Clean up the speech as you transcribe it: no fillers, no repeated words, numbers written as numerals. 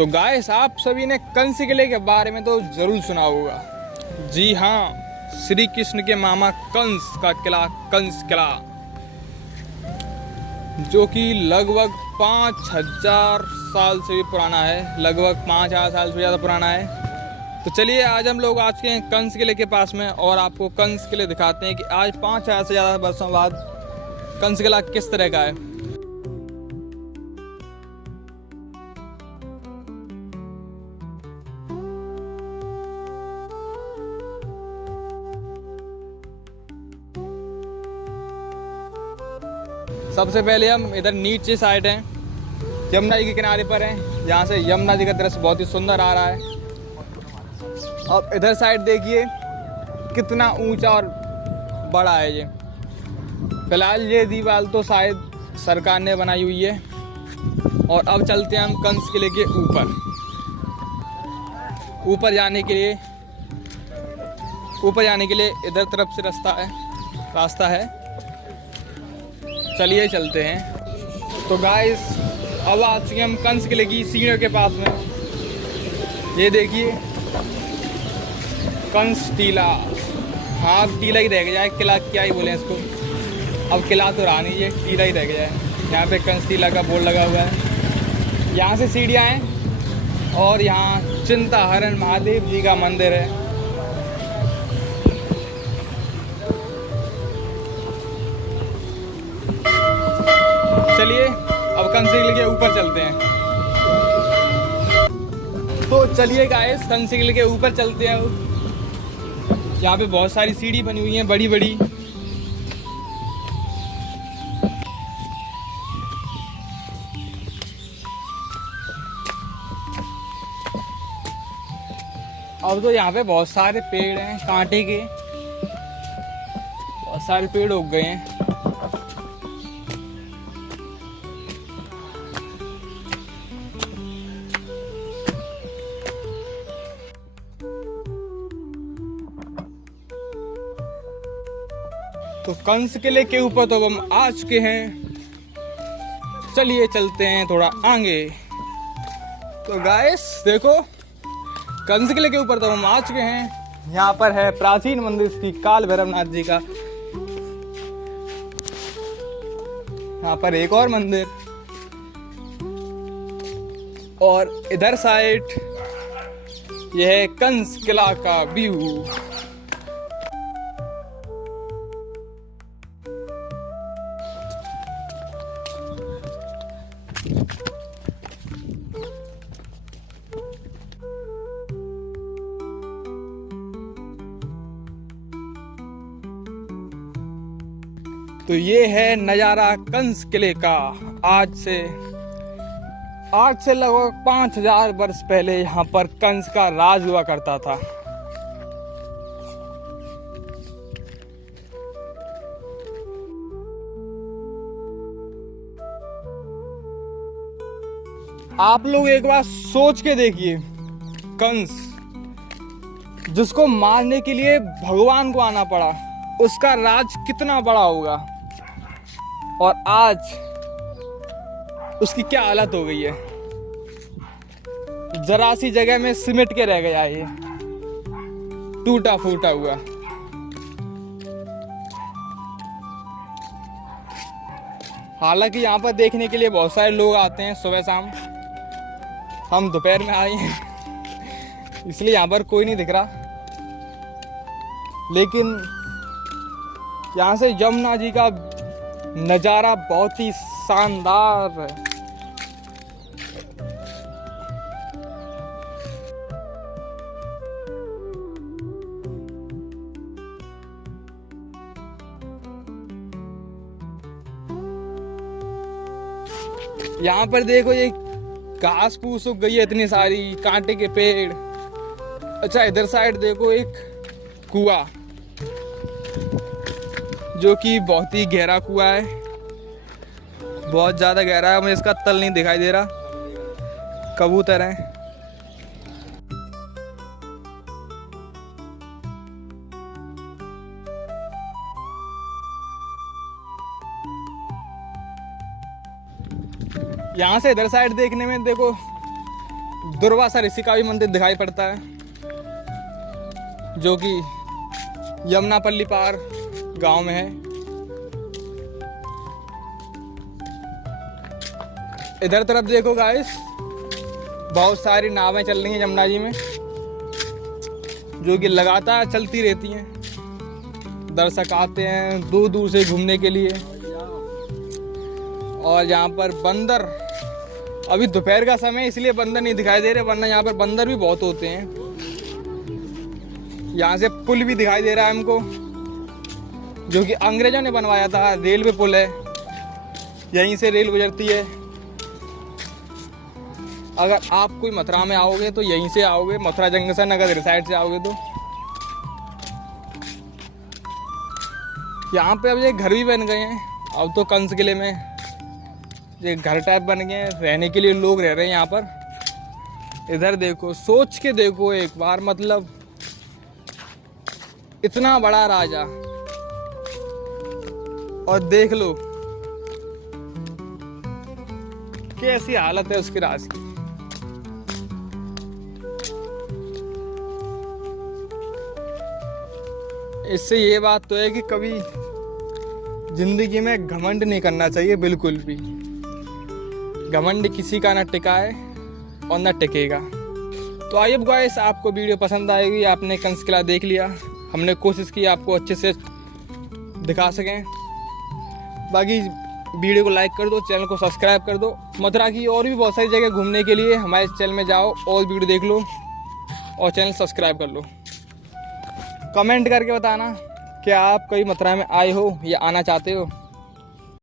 तो गाइस, आप सभी ने कंस किले के बारे में तो जरूर सुना होगा। जी हाँ, श्री कृष्ण के मामा कंस का किला कंस किला, जो कि लगभग 5000 साल से भी पुराना है। लगभग 5000 साल से ज़्यादा पुराना है। तो चलिए, आज हम लोग आज के कंस किले के पास में और आपको कंस किले दिखाते हैं कि आज 5000 से ज़्यादा वर्षों बाद कंस किला किस तरह का है। सबसे पहले हम इधर नीचे साइड हैं, यमुना जी के किनारे पर हैं। यहाँ से यमुना जी का दृश्य बहुत ही सुंदर आ रहा है। अब इधर साइड देखिए कितना ऊंचा और बड़ा है ये। फिलहाल ये दीवार तो शायद सरकार ने बनाई हुई है। और अब चलते हैं हम कंस किले के ऊपर। ऊपर जाने के लिए इधर तरफ से रास्ता है। चलिए चलते हैं। तो गाइस, अब आ चुके हम कंस किले की सीढ़ियों के पास में। ये देखिए कंस टीला। हाँ, अब टीला ही रह गया है, किला क्या ही बोले इसको। अब किला तो रहा नहीं है, टीला ही रह गया है। यहाँ पे कंस टीला का बोर्ड लगा हुआ है। यहाँ से सीढ़ियाँ हैं और यहाँ चिंताहरण महादेव जी का मंदिर है। चलिए अब कंस किले के ऊपर चलते हैं। तो चलिए गाइस, कंस किले के ऊपर चलते हैं। यहाँ पे बहुत सारी सीढ़ी बनी हुई हैं, बड़ी बड़ी। अब तो यहाँ पे बहुत सारे पेड़ हैं, कांटे के बहुत सारे पेड़ उग गए हैं। तो कंस किले के ऊपर तो हम आ चुके हैं। चलिए चलते हैं थोड़ा आगे। तो गाइस देखो, कंस किले के ऊपर तो हम आ चुके हैं। यहाँ पर है प्राचीन मंदिर श्री काल भैरवनाथ जी का। यहाँ पर एक और मंदिर, और इधर साइड यह है कंस किला का व्यू। तो ये है नज़ारा कंस किले का। आज से लगभग 5000 वर्ष पहले यहाँ पर कंस का राज हुआ करता था। आप लोग एक बार सोच के देखिए, कंस जिसको मारने के लिए भगवान को आना पड़ा, उसका राज कितना बड़ा होगा। और आज उसकी क्या हालत हो गई है। जरा सी जगह में सिमट के रह गया ये, टूटा फूटा हुआ। हालांकि यहाँ पर देखने के लिए बहुत सारे लोग आते हैं सुबह शाम। हम दोपहर में आए हैं इसलिए यहाँ पर कोई नहीं दिख रहा। लेकिन यहाँ से यमुना जी का नज़ारा बहुत ही शानदार है। यहाँ पर देखो, ये घास फूस उग गई है इतनी सारी, कांटे के पेड़। अच्छा, इधर साइड देखो एक कुआं, जो कि बहुत ही गहरा कुआं है, बहुत ज़्यादा गहरा है। मुझे इसका तल नहीं दिखाई दे रहा। कबूतर हैं। यहाँ से इधर साइड देखने में देखो दुर्वासा ऋषि का भी मंदिर दिखाई पड़ता है, जो कि यमुनापल्ली पार गांव में है। इधर तरफ देखो गाइस, बहुत सारी नावें चल रही हैं यमुना जी में, जो कि लगातार चलती रहती हैं। दर्शक आते हैं दूर दूर से घूमने के लिए। और यहाँ पर बंदर, अभी दोपहर का समय इसलिए बंदर नहीं दिखाई दे रहे, वरना यहाँ पर बंदर भी बहुत होते हैं। यहाँ से पुल भी दिखाई दे रहा है हमको, जो कि अंग्रेजों ने बनवाया था। रेलवे पुल है, यहीं से रेल गुजरती है। अगर आप कोई मथुरा में आओगे तो यहीं से आओगे, मथुरा जंक्शन, अगर इस साइड से आओगे तो। यहाँ पे अब ये घर भी बन गए हैं, अब तो कंस किले में ये घर टाइप बन गए हैं, रहने के लिए लोग रह रहे हैं यहाँ पर। इधर देखो, सोच के देखो एक बार, मतलब इतना बड़ा राजा, और देख लो कैसी हालत है उसके राज की। इससे ये बात तो है कि कभी जिंदगी में घमंड नहीं करना चाहिए, बिल्कुल भी। घमंड किसी का ना टिका है और ना टिकेगा। तो आइए गाइस, आपको वीडियो पसंद आएगी। आपने कंस किला देख लिया, हमने कोशिश की आपको अच्छे से दिखा सकें। बाकी वीडियो को लाइक कर दो, चैनल को सब्सक्राइब कर दो। मथुरा की और भी बहुत सारी जगह घूमने के लिए हमारे चैनल में जाओ और वीडियो देख लो और चैनल सब्सक्राइब कर लो। कमेंट करके बताना कि आप कभी मथुरा में आए हो या आना चाहते हो।